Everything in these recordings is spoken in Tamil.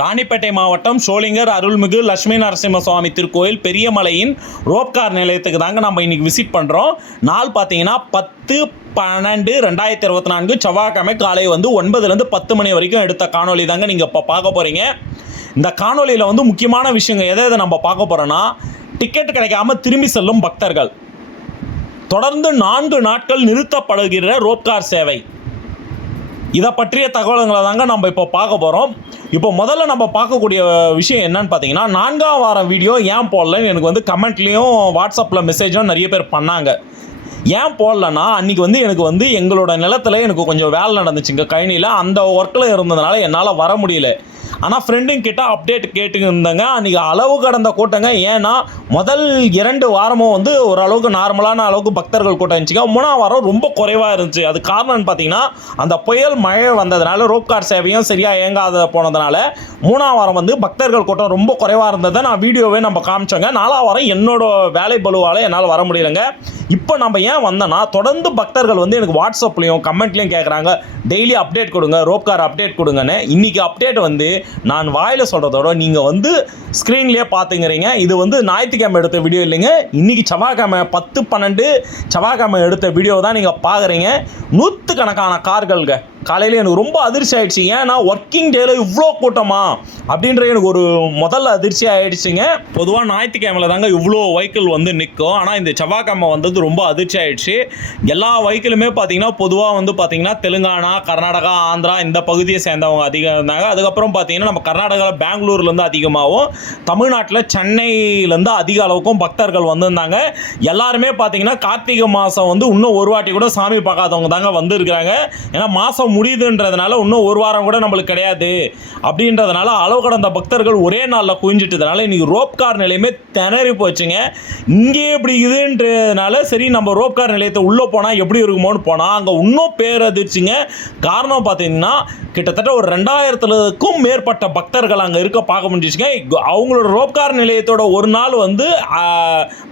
ராணிப்பேட்டை மாவட்டம் சோளிங்கர் அருள்மிகு லட்சுமி நரசிம்ம சுவாமி திருக்கோயில் பெரியமலையின் ரோப்கார் நிலையத்துக்கு தாங்க நம்ம இன்னைக்கு விசிட் பண்ணுறோம் நாள் பார்த்தீங்கன்னா பத்து பன்னெண்டு ரெண்டாயிரத்தி இருபத்தி நான்கு செவ்வாய்க்கிழமை காலை வந்து ஒன்பதுலேருந்து பத்து மணி வரைக்கும் எடுத்த காணொலி தாங்க நீங்கள் இப்போ பார்க்க போகிறீங்க இந்த காணொளியில் வந்து முக்கியமான விஷயங்க எதை எதை நம்ம பார்க்க போகிறோன்னா டிக்கெட் கிடைக்காம திரும்பி செல்லும் பக்தர்கள். தொடர்ந்து நான்கு நாட்கள் நிறுத்தப்படுகிற ரோப்கார் சேவை. இதை பற்றிய தகவல்களை தாங்க நம்ம இப்போ பார்க்க போகிறோம் இப்போ முதல்ல நம்ம பார்க்கக்கூடிய விஷயம் என்னன்னு பார்த்தீங்கன்னா நான்காம் வாரம் வீடியோ ஏன் போடலன்னு எனக்கு வந்து கமெண்ட்லேயும் வாட்ஸ்அப்பில் மெசேஜும் நிறைய பேர் பண்ணாங்க. ஏன் போடலன்னா அன்றைக்கி வந்து எனக்கு வந்து எங்களோட நிலத்தில் எனக்கு கொஞ்சம் வேலை நடந்துச்சுங்க. கழனியில் அந்த ஒர்க்கில் இருந்ததுனால என்னால் வர முடியல. ஆனால் ஃப்ரெண்டுங்க கிட்ட அப்டேட் கேட்டுங்க இருந்தாங்க அன்றைக்கி அளவு கடந்த கூட்டங்க. ஏன்னா முதல் இரண்டு வாரமும் வந்து ஓரளவுக்கு நார்மலான அளவுக்கு பக்தர்கள் கூட்டம் இருந்துச்சுங்க. மூணாம் வாரம் ரொம்ப குறைவாக இருந்துச்சு. அது காரணம்னு பார்த்தீங்கன்னா அந்த புயல் மழை வந்ததுனால ரோப்கார் சேவையும் சரியாக இயங்காத போனதுனால மூணாம் வாரம் வந்து பக்தர்கள் கூட்டம் ரொம்ப குறைவாக இருந்ததை நான் வீடியோவே நம்ம காமிச்சோங்க. நாலாம் வாரம் என்னோட வேலை பலுவால் என்னால் வர முடியலைங்க. இப்போ நம்ம ஏன் வந்தோன்னா தொடர்ந்து பக்தர்கள் வந்து எனக்கு வாட்ஸ்அப்லேயும் கமெண்ட்லேயும் கேட்குறாங்க டெய்லி அப்டேட் கொடுங்க ரோப்கார் அப்டேட் கொடுங்கன்னு. இன்றைக்கி அப்டேட் வந்து நான் வாயில் சொல்கிறதோட நீங்கள் வந்து ஸ்க்ரீன்லேயே பார்த்துங்கிறீங்க இது வந்து ஞாயிற்றுக்கிழமை எடுத்த வீடியோ இல்லைங்க. இன்றைக்கி செவ்வாய்க்கிழமை பத்து பன்னெண்டு செவ்வாய்க்கிழமை எடுத்த வீடியோ தான் நீங்கள் பார்க்குறீங்க நூற்றுக்கணக்கான கார்கள்ங்க. காலையில் எனக்கு ரொம்ப அதிர்ச்சி ஆயிடுச்சு. ஏன்னா ஒர்க்கிங் டேல இவ்வளோ கூட்டமா? அப்படின்ற எனக்கு ஒரு முதல்ல அதிர்ச்சி ஆயிடுச்சுங்க. பொதுவாக ஞாயிற்றுக்கிழமையில தாங்க இவ்வளோ வெஹிக்கிள் வந்து நிற்கும் ஆனால் இந்த செவ்வாய்க்கிழமை வந்தது ரொம்ப அதிர்ச்சி ஆயிடுச்சு. எல்லா வெஹிக்கிளுமே பார்த்தீங்கன்னா பொதுவாக வந்து பார்த்தீங்கன்னா தெலுங்கானா கர்நாடகா ஆந்திரா இந்த பகுதியை சேர்ந்தவங்க அதிகம் இருந்தாங்க. அதுக்கப்புறம் பார்த்தீங்கன்னா நம்ம கர்நாடகாவில் பெங்களூர்லேருந்து அதிகமாகவும் தமிழ்நாட்டில் சென்னையிலேருந்து அதிக அளவுக்கும் பக்தர்கள் வந்திருந்தாங்க. எல்லாருமே பார்த்தீங்கன்னா கார்த்திகை மாதம் வந்து இன்னும் ஒரு வாட்டி கூட சாமி பார்க்காதவங்க தாங்க வந்திருக்கிறாங்க. ஏன்னா மாதம் முடியுதுன்றதுனால இன்னும் ஒரு வாரம் கூட நம்மளுக்கு கிடையாது. அப்படின்றதுனால அளவு கடந்த பக்தர்கள் ஒரே நாளில் குவிஞ்சிட்டதுனால இன்னைக்கு ரோப் கார் நிலையமே திணறி போச்சுங்க. இங்கே இப்படி இதுன்றதுனால சரி நம்ம ரோப் கார் நிலையத்தை உள்ளே போனால் எப்படி இருக்குமோன்னு போனால் அங்கே இன்னும் பேரதிர்ச்சிங்க காரணம் பார்த்தீங்கன்னா கிட்டத்தட்ட ஒரு ரெண்டாயிரத்துலக்கும் மேற்பட்ட பக்தர்கள் அங்கே இருக்க பார்க்க முடிஞ்சிச்சுங்க. அவங்களோட ரோப்கார் நிலையத்தோட ஒரு நாள் வந்து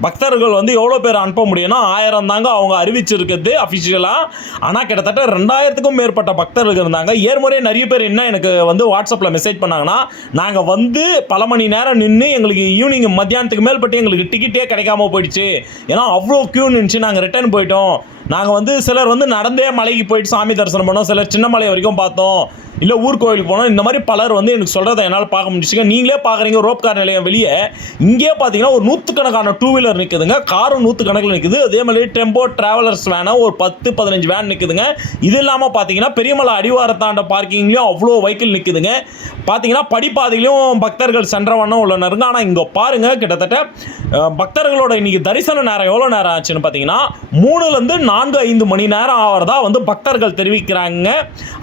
பக்தர்கள் வந்து எவ்வளோ பேர் அனுப்ப முடியும்னா ஆயிரம் தாங்க அவங்க அறிவிச்சிருக்குது அஃபிஷியலாக ஆனால் கிட்டத்தட்ட ரெண்டாயிரத்துக்கும் மேற்பட்ட பக்தர்கள் இருந்தாங்க. ஏற்முறை நிறைய பேர் என்ன எனக்கு வந்து வாட்ஸ்அப்பில் மெசேஜ் பண்ணாங்கன்னா நாங்கள் வந்து பல மணி நேரம் நின்று எங்களுக்கு ஈவினிங் மத்தியானத்துக்கு மேல்பட்டு எங்களுக்கு டிக்கெட்டே கிடைக்காம போயிடுச்சு. ஏன்னா அவ்வளோ க்யூ நின்றுச்சு நாங்கள் ரிட்டர்ன் போயிட்டோம். நாங்கள் வந்து சிலர் வந்து நடந்தே மலைக்கு போயிட்டு சாமி தரிசனம் பண்ணோம். சிலர் சின்ன மலை வரைக்கும் பார்த்தோம். இல்லை ஊர் கோயிலுக்கு போனோம். இந்த மாதிரி பலர் வந்து எனக்கு சொல்கிறத என்னால் பார்க்க முடிச்சுங்க நீங்களே பார்க்குறீங்க ரோப்கார் நிலையம் வெளியே. இங்கே பார்த்தீங்கன்னா ஒரு நூற்றுக்கணக்கான டூ வீலர் நிற்குதுங்க காரும் நூற்றுக்கணக்கில் நிற்குது அதே மாதிரி டெம்போ ட்ராவலர்ஸ் வேனாக ஒரு பத்து பதினஞ்சு வேன் நிற்குதுங்க இது இல்லாமல் பார்த்தீங்கன்னா பெரியமலை அடிவாரத்தாண்ட பார்க்கிங்லேயும் அவ்வளோ வெஹிக்கிள் நிற்குதுங்க பார்த்தீங்கன்னா படிப்பாதையிலையும் பக்தர்கள் சென்ற வண்ணம் உள்ளனருங்க. ஆனால் இங்கே பாருங்கள் கிட்டத்தட்ட பக்தர்களோட இன்றைக்கி தரிசன நேரம் எவ்வளோ நேரம் ஆச்சுன்னு பார்த்தீங்கன்னா மூணுலேருந்து நான்கு ஐந்து மணி நேரம் ஆகிறதா வந்து பக்தர்கள் தெரிவிக்கிறாங்க.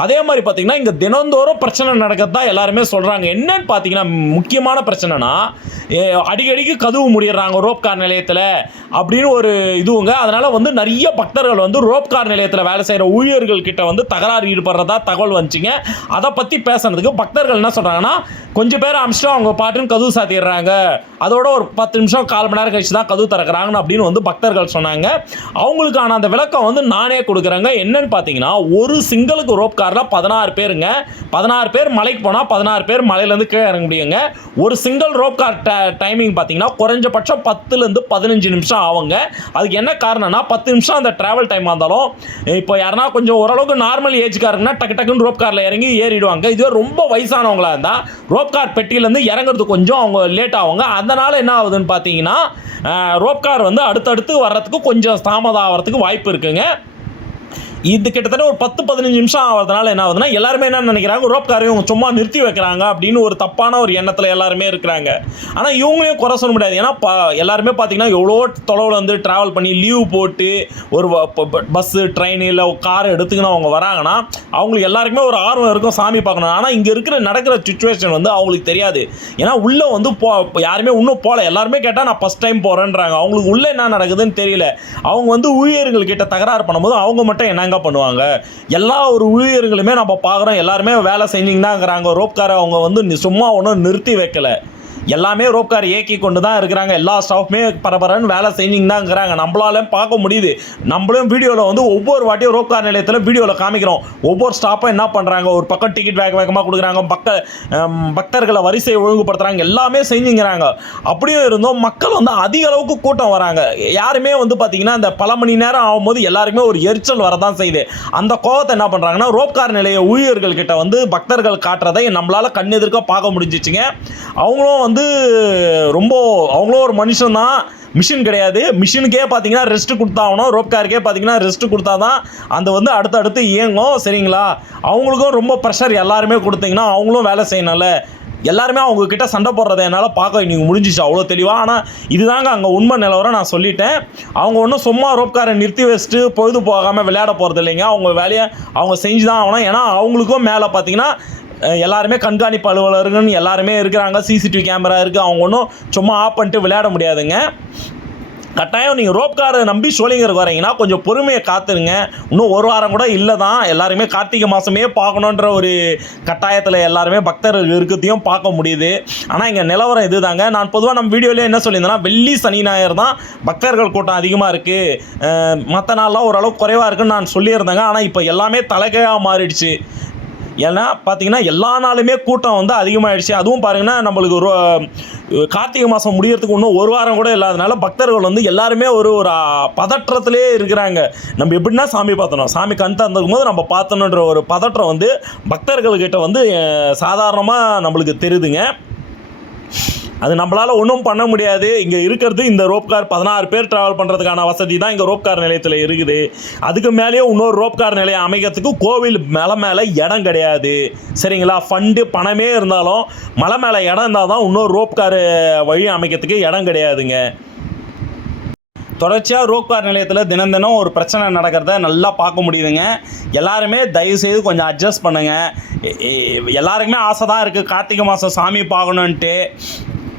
அதே மாதிரி பார்த்தீங்கன்னா இங்கே தினந்தோறும் பிரச்சனை நடக்கிறதா எல்லாருமே சொல்கிறாங்க என்னன்னு பார்த்தீங்கன்னா முக்கியமான பிரச்சனைனா அடிக்கடிக்கு கதவு முடிடுறாங்க ரோப்கார் நிலையத்தில் அப்படின்னு ஒரு இதுவுங்க. அதனால் வந்து நிறைய பக்தர்கள் வந்து ரோப்கார் நிலையத்தில் வேலை செய்கிற ஊழியர்கள் கிட்ட வந்து தகராறு ஈடுபடுறதா தகவல் வந்துச்சுங்க. அதை பற்றி பேசுனதுக்கு பக்தர்கள் என்ன சொல்கிறாங்கன்னா கொஞ்சம் பேர் அமிச்சிட்டு அவங்க பாட்டுன்னு கதவு சாத்திடுறாங்க. அதோட ஒரு பத்து நிமிஷம் கால் மணி நேரம் கழிச்சு தான் கதவு திறக்கிறாங்கன்னு அப்படின்னு வந்து பக்தர்கள் சொன்னாங்க. அவங்களுக்கான அந்த விளக்கம் வந்து நானே கொடுக்குறேங்க. என்னன்னு பார்த்தீங்கன்னா ஒரு சிங்கிளுக்கு ரோப் காரில் பதினாறு பேருங்க. பதினாறு பேர் மலைக்கு போனால் பதினாறு பேர் மலையிலேருந்து கீழே இறங்க முடியுங்க. ஒரு சிங்கிள் ரோப் கார் டைமிங் பார்த்தீங்கன்னா குறைஞ்சபட்சம் பத்துலேருந்து பதினஞ்சு நிமிஷம் ஆகுங்க. அதுக்கு என்ன காரணம்னா பத்து நிமிஷம் அந்த ட்ராவல் டைமாக இருந்தாலும் இப்போ யாருன்னா கொஞ்சம் ஓரளவுக்கு நார்மல் ஏஜ்காரங்கன்னா டக்கு டக்குன்னு ரோப் காரில் இறங்கி ஏறிடுவாங்க. இதுவே ரொம்ப வயசானவங்களா இருந்தால் ரோப் கார் பெட்டியிலேருந்து இறங்குறது கொஞ்சம் அவங்க லேட் ஆகுங்க. அதனால் என்ன ஆகுதுன்னு பார்த்தீங்கன்னா ரோப் கார் வந்து அடுத்தடுத்து வர்றதுக்கு கொஞ்சம் தாமதம் ஆகிறதுக்கு வாய்ப்பு வாய்ப்பு இருக்குங்க. இது கிட்டத்தட்ட ஒரு பத்து பதினஞ்சு நிமிஷம் ஆகிறதுனால என்ன ஆகுதுன்னா எல்லாருமே என்ன நினைக்கிறாங்க ரோப் காரையும் இவங்க சும்மா நிறுத்தி வைக்கிறாங்க அப்படின்னு ஒரு தப்பான ஒரு எண்ணத்தில் எல்லாருமே இருக்கிறாங்க. ஆனால் இவங்களையும் குறை சொல்ல முடியாது. ஏன்னா ப எல்லாருமே பார்த்தீங்கன்னா எவ்வளோ தொலைவில் வந்து ட்ராவல் பண்ணி லீவ் போட்டு ஒரு பஸ்ஸு ட்ரெயின் இல்லை கார் எடுத்துக்கின்னு அவங்க வராங்கன்னா அவங்களுக்கு எல்லாருக்குமே ஒரு ஆர்வம் இருக்கும் சாமி பார்க்கணும் ஆனால் இங்கே இருக்கிற நடக்கிற சுச்சுவேஷன் வந்து அவங்களுக்கு தெரியாது. ஏன்னா உள்ளே வந்து போ யாருமே இன்னும் போகல எல்லாருமே கேட்டால் நான் ஃபஸ்ட் டைம் போகிறேன்றாங்க அவங்களுக்கு உள்ளே என்ன நடக்குதுன்னு தெரியல. அவங்க வந்து ஊழியர்கள் கிட்ட தகராறு பண்ணும்போது அவங்க மட்டும் என்னங்க பண்ணுவாங்க? எல்லா ஒரு ஊழியர்களுமே நம்ம பார்க்குறோம். எல்லாருமே வேலை செஞ்சுங்க தாங்கிறாங்க ரோப்காரை அவங்க வந்து சும்மா ஒன்றும் நிறுத்தி வைக்கல. எல்லாமே ரோப்கார் இயக்கி கொண்டு தான் இருக்கிறாங்க. எல்லா ஸ்டாஃப்மே பரபரன்னு வேலை செஞ்சுங்க தான் நம்மளால பார்க்க முடியுது. நம்மளும் வீடியோவில் வந்து ஒவ்வொரு வாட்டியும் ரோப்கார் நிலையத்தில் வீடியோவில் காமிக்கிறோம். ஒவ்வொரு ஸ்டாஃபும் என்ன பண்ணுறாங்க ஒரு பக்கம் டிக்கெட் வேக வேகமாக கொடுக்குறாங்க. பக்க பக்தர்களை வரிசையை ஒழுங்குபடுத்துறாங்க. எல்லாமே செஞ்சுங்கிறாங்க. அப்படியும் இருந்தும் மக்கள் வந்து அதிக அளவுக்கு கூட்டம் வராங்க. யாருமே வந்து பார்த்தீங்கன்னா அந்த பல மணி நேரம் ஆகும்போது எல்லாருமே ஒரு எரிச்சல் வரதான் செய்யுது. அந்த கோபத்தை என்ன பண்ணுறாங்கன்னா ரோப்கார் நிலைய ஊழியர்கள் கிட்ட வந்து பக்தர்கள் காட்டுறதை நம்மளால் கண்ணெதிர்க்க பார்க்க முடிஞ்சிச்சுங்க. அவங்களும் வந்து வந்து ரொம்ப அவங்களும் ஒரு மனுஷன் தான் மிஷின் கிடையாது. மிஷினுக்கே பார்த்தீங்கன்னா ரெஸ்ட் கொடுத்தாகணும். ரோப் காருக்கே பார்த்தீங்கன்னா ரெஸ்ட் கொடுத்தா தான் அந்த வந்து அடுத்தடுத்து இயங்கும். சரிங்களா? அவங்களுக்கும் ரொம்ப ப்ரெஷர் எல்லாருமே கொடுத்தீங்கன்னா அவங்களும் வேலை செய்யணும்ல. எல்லாருமே அவங்கக்கிட்ட சண்டை போடுறத என்னால் பார்க்க இன்றைக்கி முடிஞ்சிச்சு. அவ்வளோ தெளிவாக ஆனால் இதுதாங்க அங்கே உண்மை நிலவரம் நான் சொல்லிட்டேன். அவங்க ஒன்றும் சும்மா ரோப்காரை நிறுத்தி வச்சுட்டு பொழுது போகாமல் விளையாட போகிறது இல்லைங்க அவங்க வேலையை அவங்க செஞ்சு தான் ஆகணும். ஏன்னா அவங்களுக்கும் மேலே பார்த்தீங்கன்னா எல்லாருமே கண்காணிப்பு அலுவலர்கள்னு எல்லாருமே இருக்கிறாங்க. சிசிடிவி கேமரா இருக்குது அவங்க ஒன்றும் சும்மா ஆஃப் பண்ணிட்டு விளையாட முடியாதுங்க. கட்டாயம் நீங்கள் ரோப் காரை நம்பி சோழிங்கருக்கு வரீங்கன்னா கொஞ்சம் பொறுமையை காத்துருங்க. இன்னும் ஒரு வாரம் கூட இல்லை தான் எல்லாருமே கார்த்திகை மாதமே பார்க்கணுன்ற ஒரு கட்டாயத்தில் எல்லாருமே பக்தர்கள் இருக்கிறதையும் பார்க்க முடியுது. ஆனால் இங்கே நிலவரம் இதுதாங்க. நான் பொதுவாக நம்ம வீடியோலேயே என்ன சொல்லியிருந்தேன்னா வெள்ளி சனி ஞாயிறு தான் பக்தர்கள் கூட்டம் அதிகமாக இருக்குது மற்ற நாள்லாம் ஓரளவுக்கு குறைவாக இருக்குன்னு நான் சொல்லியிருந்தேங்க. ஆனால் இப்போ எல்லாமே தலைகையாக மாறிடுச்சு. ஏன்னா பார்த்தீங்கன்னா எல்லா நாளுமே கூட்டம் வந்து அதிகமாகிடுச்சு அதுவும் பாருங்கன்னா நம்மளுக்கு ஒரு கார்த்திகை மாதம் முடியறதுக்கு இன்னும் ஒரு வாரம் கூட இல்லாதனால பக்தர்கள் வந்து எல்லாருமே ஒரு ஒரு பதற்றத்திலே இருக்கிறாங்க. நம்ம எப்படின்னா சாமி பார்த்தணும் சாமி கண் திறந்துக்கும் போது நம்ம பார்த்தணுன்ற ஒரு பதற்றம் வந்து பக்தர்கள்கிட்ட வந்து சாதாரணமாக நம்மளுக்கு தெரியுதுங்க. அது நம்மளால் ஒன்றும் பண்ண முடியாது. இங்கே இருக்கிறது இந்த ரோப் கார் பதினாறு பேர் ட்ராவல் பண்ணுறதுக்கான வசதி தான் இங்கே ரோப் கார் நிலையத்தில் இருக்குது. அதுக்கு மேலேயே இன்னொரு ரோப் கார் நிலையம் அமைக்கிறதுக்கு கோவில் மலை மேலே இடம் கிடையாது. சரிங்களா? ஃபண்டு பணமே இருந்தாலும் மலை மேலே இடம் இருந்தால் தான் இன்னொரு ரோப் கார் வழி அமைக்கிறதுக்கு இடம் கிடையாதுங்க. தொடர்ச்சியாக ரோப்கார் நிலையத்தில் தினம் தினம் ஒரு பிரச்சனை நடக்கிறத நல்லா பார்க்க முடியுதுங்க. எல்லாருமே தயவுசெய்து கொஞ்சம் அட்ஜஸ்ட் பண்ணுங்கள் எல்லாருக்குமே ஆசை தான் இருக்குது கார்த்திகை மாதம் சாமி பார்க்கணுன்ட்டு.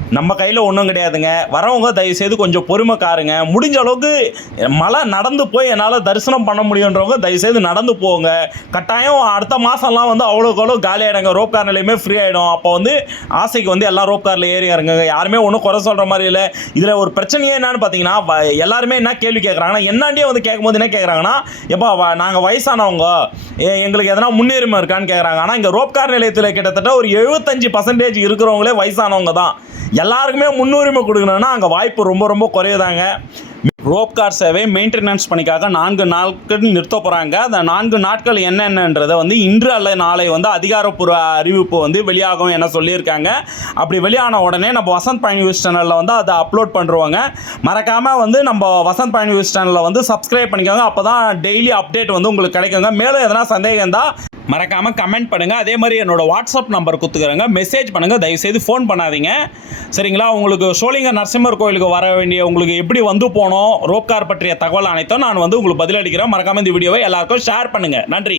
நம்ம கையில் ஒன்றும் கிடையாதுங்க. வரவங்க தயவு செய்து கொஞ்சம் பொறுமை காருங்க. முடிஞ்ச அளவுக்கு மழை நடந்து போய் என்னால் தரிசனம் பண்ண முடியுன்றவங்க தயவு செய்து நடந்து போங்க. கட்டாயம் அடுத்த மாதம்லாம் வந்து அவ்வளோக்கு அவ்வளோ காலி ஆகிடுங்க ரோப் கார்லேயுமே நிலையமே ஃப்ரீ ஆகிடும் அப்போ வந்து ஆசைக்கு வந்து எல்லாம் ரோப் காரில் ஏறி இறங்குங்க. யாருமே ஒன்றும் குறை சொல்கிற மாதிரி இல்லை. இதில் ஒரு பிரச்சனையே என்னன்னு பார்த்தீங்கன்னா வ- எல்லாருமே என்ன கேள்வி கேட்குறாங்கன்னா என்னாண்டியே வந்து கேட்கும்போது என்ன கேட்குறாங்கன்னா எப்பா நாங்கள் வயசானவங்க. எங்களுக்கு எதனா முன்னுரிமை இருக்கான்னு கேட்குறாங்க ஆனால் இங்கே ரோப் கார் நிலையத்தில் கிட்டத்தட்ட ஒரு எழுபத்தஞ்சு பர்சன்டேஜ் இருக்கிறவங்களே வயசானவங்க தான். எல்லாருக்குமே முன்னுரிமை கொடுக்கணும்னா அங்கே வாய்ப்பு ரொம்ப ரொம்ப குறையுதாங்க. ரோப் கார் சேவை மெயின்டெனன்ஸ் பணிக்காக நான்கு நாட்கள் நிறுத்த போகிறாங்க அந்த நான்கு நாட்கள் என்னென்னன்றதை வந்து இன்று அல்ல நாளை வந்து அதிகாரப்பூர்வ அறிவிப்பு வந்து வெளியாகும் என சொல்லியிருக்காங்க. அப்படி வெளியான உடனே நம்ம வசந்த் பயணி நியூஸ் சேனலில் வந்து அதை அப்லோட் பண்ணுருவாங்க. மறக்காமல் வந்து நம்ம வசந்த் பயணி நியூஸ் சேனலில் வந்து சப்ஸ்கிரைப் பண்ணிக்கோங்க. அப்போ தான் டெய்லி அப்டேட் வந்து உங்களுக்கு கிடைக்குங்க. மேலும் எதனா சந்தேகம் இருந்தால் மறக்காமல் கமெண்ட் பண்ணுங்கள் அதே மாதிரி என்னோடய வாட்ஸ்அப் நம்பர் கொடுத்துக்கிறேங்க. மெசேஜ் பண்ணுங்கள் தயவுசெய்து ஃபோன் பண்ணாதீங்க. சரிங்களா? உங்களுக்கு சோழிங்க நரசிம்மர் கோயிலுக்கு வர வேண்டிய உங்களுக்கு எப்படி வந்து போனோம்? ரோப்கார் பற்றிய தகவல் அனைத்தும் நான் வந்து உங்களுக்கு பதிலளிக்கிறேன். மறக்காமல் இந்த வீடியோவை எல்லாருக்கும் ஷேர் பண்ணுங்கள் நன்றி.